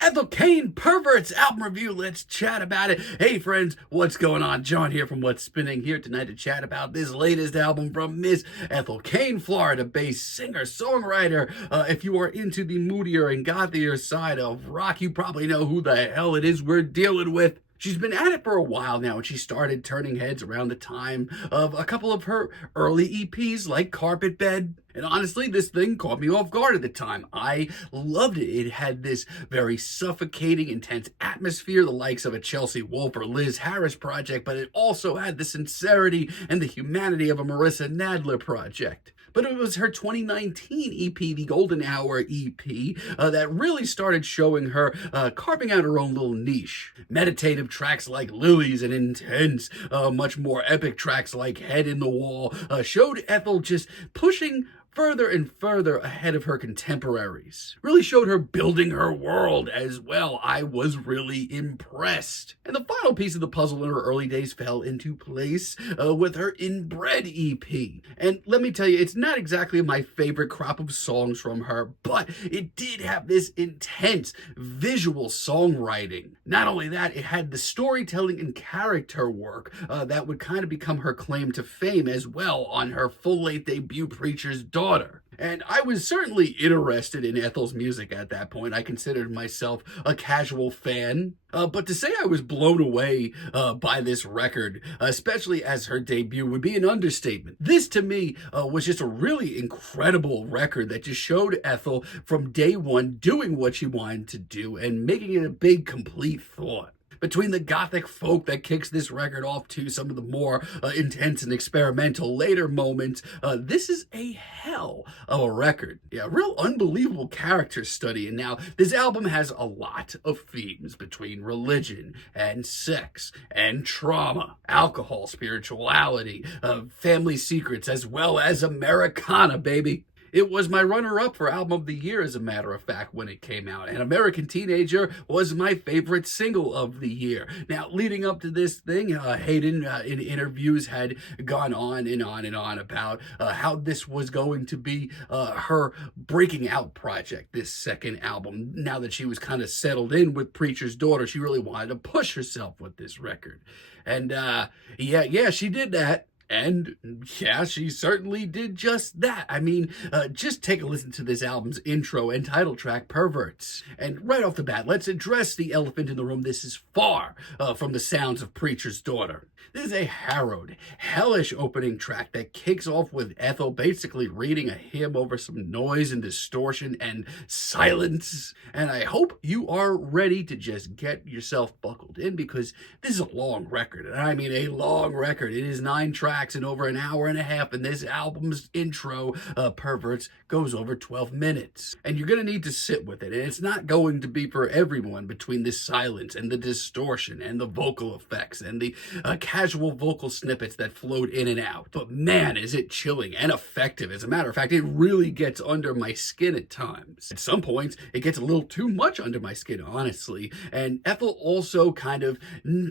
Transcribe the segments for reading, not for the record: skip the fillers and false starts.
Ethel Cain, Perverts album review. Let's chat about it. Hey friends, what's going on? John here from What's Spinning, here tonight to chat about this latest album from Miss Ethel Cain, Florida-based singer-songwriter. If you are into the moodier and gothier side of rock, you probably know who the hell it is we're dealing with. She's been at it for a while now, and she started turning heads around the time of a couple of her early EPs like Carpet Bed. And honestly, this thing caught me off guard at the time. I loved it. It had this very suffocating, intense atmosphere, the likes of a Chelsea Wolfe or Liz Harris project, but it also had the sincerity and the humanity of a Marissa Nadler project. But it was her 2019 EP, the Golden Hour EP, that really started showing her carving out her own little niche. Meditative tracks like Lilies and intense, much more epic tracks like Head in the Wall showed Ethel just pushing further and further ahead of her contemporaries. Really showed her building her world as well. I was really impressed. And the final piece of the puzzle in her early days fell into place with her Inbred EP. And let me tell you, it's not exactly my favorite crop of songs from her, but it did have this intense visual songwriting. Not only that, it had the storytelling and character work that would kind of become her claim to fame as well on her full-length debut, Preacher's Daughter. And I was certainly interested in Ethel's music at that point. I considered myself a casual fan. But to say I was blown away by this record, especially as her debut, would be an understatement. This, to me, was just a really incredible record that just showed Ethel from day one doing what she wanted to do and making it a big, complete thought. Between the gothic folk that kicks this record off to some of the more intense and experimental later moments, this is a hell of a record. Yeah, real unbelievable character study. And now, this album has a lot of themes between religion and sex and trauma, alcohol, spirituality, family secrets, as well as Americana, baby. It was my runner-up for Album of the Year, as a matter of fact, when it came out. And American Teenager was my favorite single of the year. Now, leading up to this thing, Hayden, in interviews, had gone on and on and on about how this was going to be her breaking out project, this second album. Now that she was kind of settled in with Preacher's Daughter, she really wanted to push herself with this record. And yeah, she did that. And yeah, she certainly did just that. I mean, just take a listen to this album's intro and title track, Perverts. And right off the bat, let's address the elephant in the room. This is far from the sounds of Preacher's Daughter. This is a harrowed, hellish opening track that kicks off with Ethel basically reading a hymn over some noise and distortion and silence. And I hope you are ready to just get yourself buckled in, because this is a long record. And I mean a long record. It is 9 tracks in over an hour and a half, and this album's intro, Perverts, goes over 12 minutes. And you're going to need to sit with it. And it's not going to be for everyone, between the silence and the distortion and the vocal effects and the casual vocal snippets that float in and out. But man, is it chilling and effective. As a matter of fact, it really gets under my skin at times. At some points, it gets a little too much under my skin, honestly. And Ethel also kind of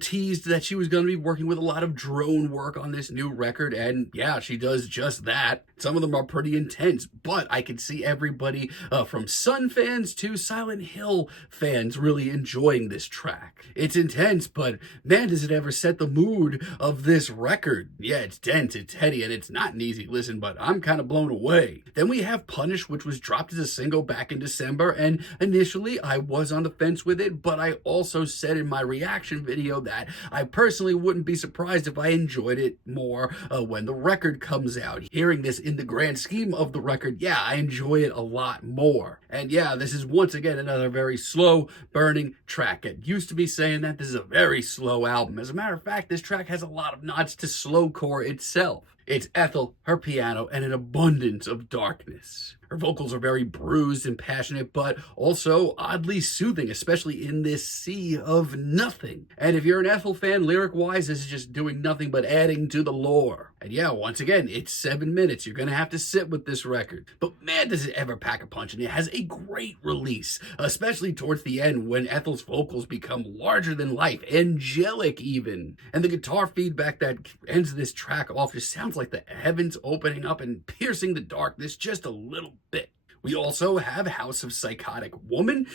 teased that she was going to be working with a lot of drone work on this new record, and yeah, she does just that. Some of them are pretty intense, but I can see everybody from Sun fans to Silent Hill fans really enjoying this track. It's intense, but man, does it ever set the mood of this record. Yeah, it's dense, it's heady, and it's not an easy listen, but I'm kind of blown away. Then we have Punish, which was dropped as a single back in December, and initially I was on the fence with it, but I also said in my reaction video that I personally wouldn't be surprised if I enjoyed it more when the record comes out. Hearing this in the grand scheme of the record, yeah, I enjoy it a lot more. And yeah, this is once again another very slow burning track. It used to be saying that this is a very slow album. As a matter of fact, this track has a lot of nods to Slowcore itself. It's Ethel, her piano, and an abundance of darkness. Her vocals are very bruised and passionate, but also oddly soothing, especially in this sea of nothing. And if you're an Ethel fan, lyric-wise, this is just doing nothing but adding to the lore. And yeah, once again, it's 7 minutes. You're going to have to sit with this record. But man, does it ever pack a punch, and it has a great release, especially towards the end when Ethel's vocals become larger than life, angelic even. And the guitar feedback that ends this track off just sounds like the heavens opening up and piercing the darkness just a little bit. We also have Housofpsychoticwomn,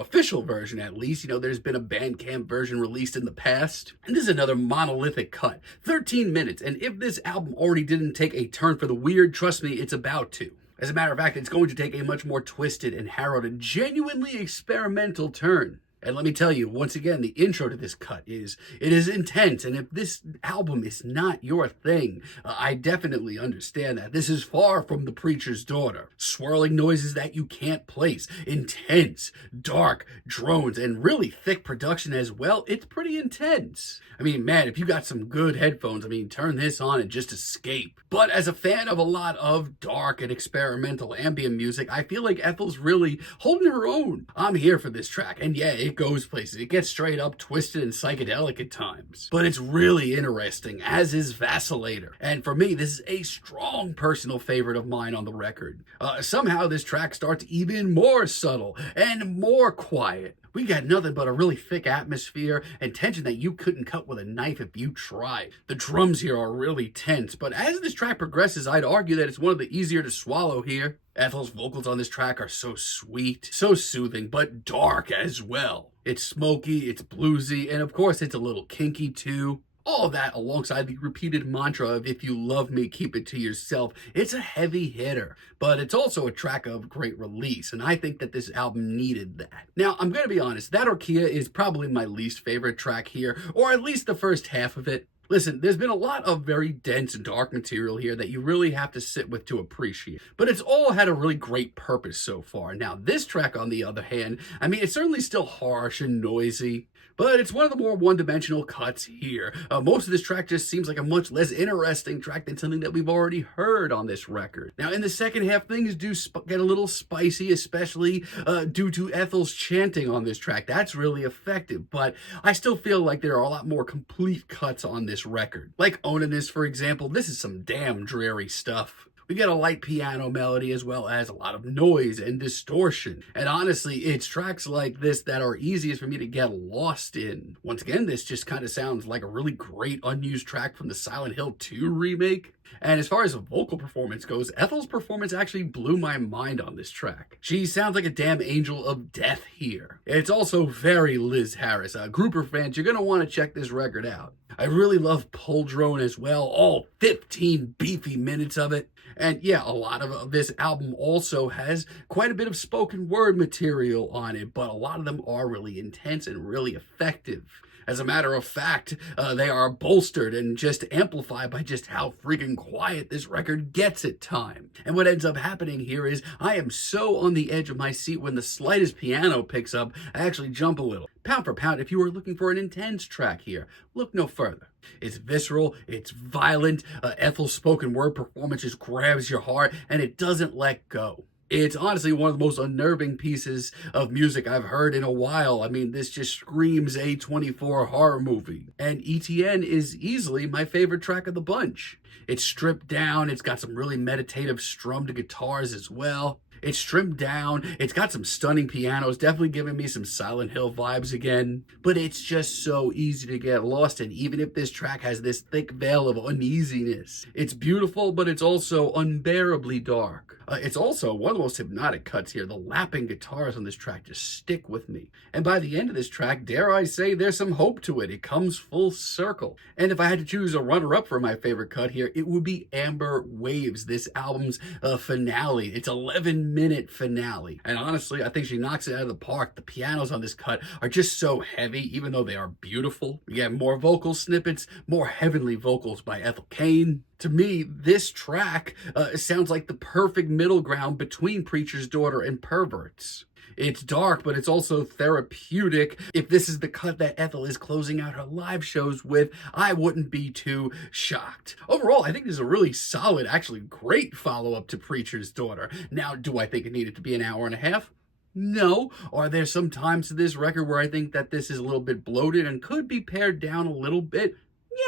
official version at least. There's been a Bandcamp version released in the past. And this is another monolithic cut, 13 minutes. And if this album already didn't take a turn for the weird, trust me, it's about to. As a matter of fact, it's going to take a much more twisted and harrowed and genuinely experimental turn. And let me tell you, once again, the intro to this cut it is intense. And if this album is not your thing, I definitely understand that. This is far from The Preacher's Daughter. Swirling noises that you can't place, intense, dark drones, and really thick production as well. It's pretty intense. I mean, man, if you got some good headphones, turn this on and just escape. But as a fan of a lot of dark and experimental ambient music, I feel like Ethel's really holding her own. I'm here for this track, and yeah, it goes places. It gets straight up twisted and psychedelic at times. But it's really interesting, as is Vacillator. And for me, this is a strong personal favorite of mine on the record. Somehow this track starts even more subtle and more quiet. We got nothing but a really thick atmosphere and tension that you couldn't cut with a knife if you tried. The drums here are really tense, but as this track progresses, I'd argue that it's one of the easier to swallow here. Ethel's vocals on this track are so sweet, so soothing, but dark as well. It's smoky, it's bluesy, and of course it's a little kinky too. All of that alongside the repeated mantra of if you love me, keep it to yourself. It's a heavy hitter, but it's also a track of great release, and I think that this album needed that. Now, I'm going to be honest, That Orchia is probably my least favorite track here, or at least the first half of it. Listen, there's been a lot of very dense and dark material here that you really have to sit with to appreciate. But it's all had a really great purpose so far. Now, this track, on the other hand, it's certainly still harsh and noisy, but it's one of the more one-dimensional cuts here. Most of this track just seems like a much less interesting track than something that we've already heard on this record. Now, in the second half, things do get a little spicy, especially due to Ethel's chanting on this track. That's really effective, but I still feel like there are a lot more complete cuts on this record. Like Onanist, for example, this is some damn dreary stuff. We get a light piano melody as well as a lot of noise and distortion. And honestly, it's tracks like this that are easiest for me to get lost in. Once again, this just kind of sounds like a really great unused track from the Silent Hill 2 remake. And as far as a vocal performance goes, Ethel's performance actually blew my mind on this track. She sounds like a damn angel of death here. It's also very Liz Harris. Grouper fans, you're going to want to check this record out. I really love Pulldrone as well, all 15 beefy minutes of it. And yeah, a lot of this album also has quite a bit of spoken word material on it, but a lot of them are really intense and really effective. As a matter of fact, they are bolstered and just amplified by just how freaking quiet this record gets at time. And what ends up happening here is I am so on the edge of my seat when the slightest piano picks up, I actually jump a little. Pound for pound, if you are looking for an intense track here, look no further. It's visceral, it's violent, Ethel's spoken word performance just grabs your heart, and it doesn't let go. It's honestly one of the most unnerving pieces of music I've heard in a while. This just screams A24 horror movie. And Etienne is easily my favorite track of the bunch. It's stripped down, it's got some really meditative strummed guitars as well. It's trimmed down, it's got some stunning pianos, definitely giving me some Silent Hill vibes again. But it's just so easy to get lost in, even if this track has this thick veil of uneasiness. It's beautiful, but it's also unbearably dark. It's also one of the most hypnotic cuts here. The lapping guitars on this track just stick with me. And by the end of this track, dare I say, there's some hope to it. It comes full circle. And if I had to choose a runner-up for my favorite cut here, it would be Amber Waves, this album's finale. It's 11-minute finale. And honestly, I think she knocks it out of the park. The pianos on this cut are just so heavy, even though they are beautiful. We get more vocal snippets, more heavenly vocals by Ethel Cain. To me, this track sounds like the perfect middle ground between Preacher's Daughter and Perverts. It's dark, but it's also therapeutic. If this is the cut that Ethel is closing out her live shows with, I wouldn't be too shocked. Overall, I think this is a really solid, actually great follow-up to Preacher's Daughter. Now, do I think it needed to be an hour and a half? No. Are there some times to this record where I think that this is a little bit bloated and could be pared down a little bit?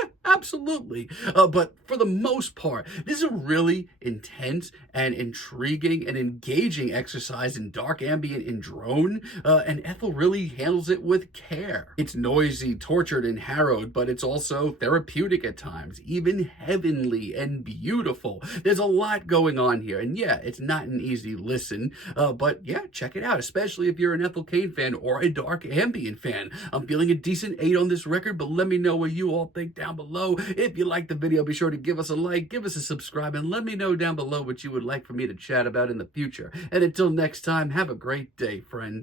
Yeah, Absolutely. But for the most part, this is a really intense and intriguing and engaging exercise in dark ambient and drone, and Ethel really handles it with care. It's noisy, tortured, and harrowed, but it's also therapeutic at times, even heavenly and beautiful. There's a lot going on here, and yeah, it's not an easy listen, but yeah, check it out, especially if you're an Ethel Cain fan or a dark ambient fan. I'm feeling a decent 8 on this record, but let me know what you all think down below. If you liked the video, be sure to give us a like, give us a subscribe, and let me know down below what you would like for me to chat about in the future. And until next time, have a great day, friends.